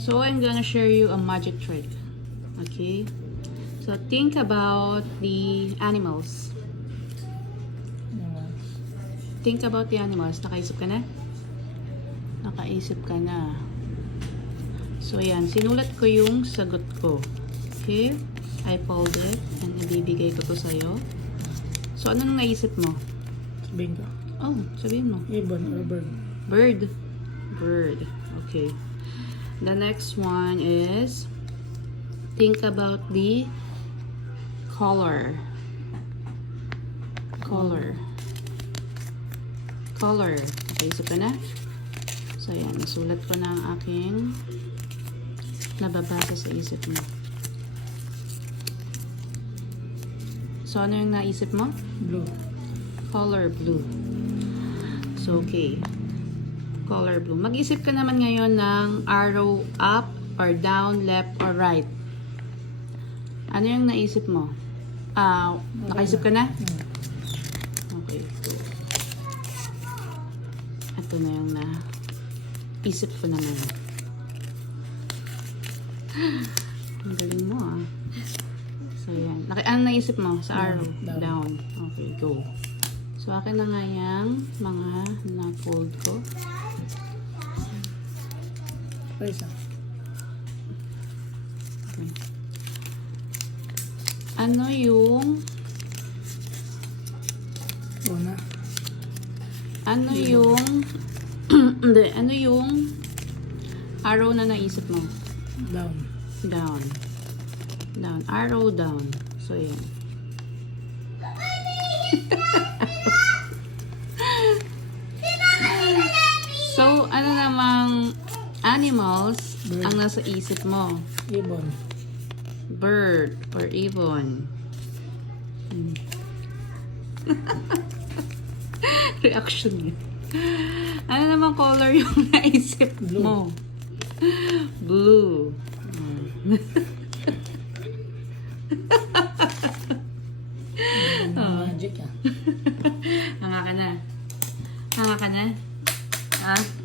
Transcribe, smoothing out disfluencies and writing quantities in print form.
So I'm gonna share you a magic trick. Okay? So think about the animals. Think about the animals. Nakaisip ka na? Nakaisip ka na. So yan, sinulat ko yung sagot ko. Okay? I fold it and ibibigay ko to sa'yo. So ano nang naisip mo? Sabihin ko. Oh, sabihin mo. Ibon or bird. Bird. Bird. Okay. The next one is think about the color. Color. Color. Nakaisip ka na? So, yan. Nasulat ko na ang aking nababasa sa isip mo. So, ano yung naisip mo? Blue. Color blue. So, okay. Color blue. Mag-isip ka naman ngayon ng arrow up or down, left or right. Ano yung naisip mo? Nakaisip ka na? Okay. So, ito na yung naisip ko naman. Ang galing mo ah. So, yan. Ano naisip mo sa arrow? Down. Okay, go. So, akin na nga yung mga na-fold ko. Isa. Okay. Ano yung Una. ano yung hindi, ano yung arrow na naisip mo? Down. Down. Down. Arrow down. So, yan. So, ano namang animals Bird. ang nasa isip mo? Ibon. Bird or ibon. Reaction niya. Ano namang color yung naisip Blue. mo? Blue. Magic ah. Hanga ka na. Hanga ka na? Ha?